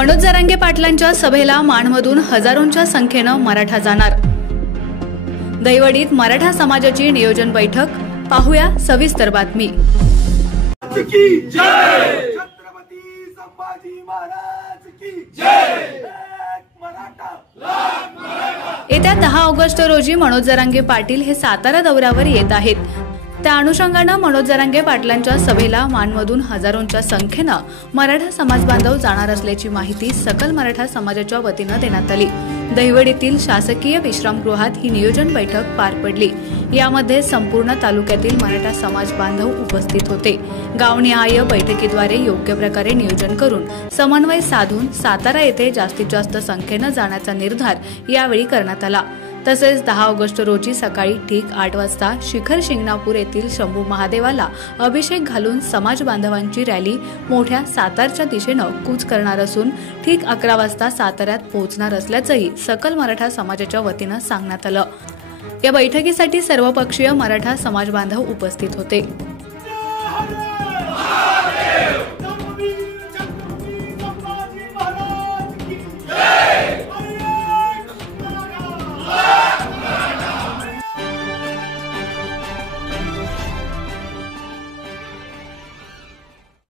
मनोज जरांगे पाटलांच्या सभेला माणमधून हजारोंच्या संख्येनं मराठा जाणार। दहिवडीत मराठा समाजाची नियोजन बैठक, पाहूया सविस्तर बातमी। छत्रपती संभाजी महाराज की जय। येत्या 10 ऑगस्ट रोजी मनोज जरांगे पाटील हे सातारा दौऱ्यावर येत आहेत। त्या अनुषंगाने मनोज जरांगे पाटलांच्या सभेला माणमधून हजारोंच्या संख्येनं मराठा समाज बांधव जाणार असल्याची माहिती सकल मराठा समाजाच्या वतीने देण्यात आली। दहिवडीतील शासकीय विश्रामगृहात ही नियोजन बैठक पार पडली। यामध्ये संपूर्ण तालुक्यातील मराठा समाज बांधव उपस्थित होते। गावनिहाय बैठकीद्वारे योग्य प्रकारे नियोजन करून समन्वय साधून सातारा येथे जास्तीत जास्त संख्येने जाण्याचा निर्धार यावेळी करण्यात आला। तसेच 10 ऑगस्ट रोजी सकाळी ठीक 8 वाजता शिखर शिंगणापूर येथील शंभू महादेवाला अभिषेक घालून समाज बांधवांची रॅली मोठ्या सातारच्या दिशेनं कूच करणार असून ठीक 11 वाजता साताऱ्यात पोहोचणार असल्याचंही सकल मराठा समाजाच्या वतीनं सांगण्यात आलं। या बैठकीसाठी सर्वपक्षीय मराठा समाज बांधव उपस्थित होते।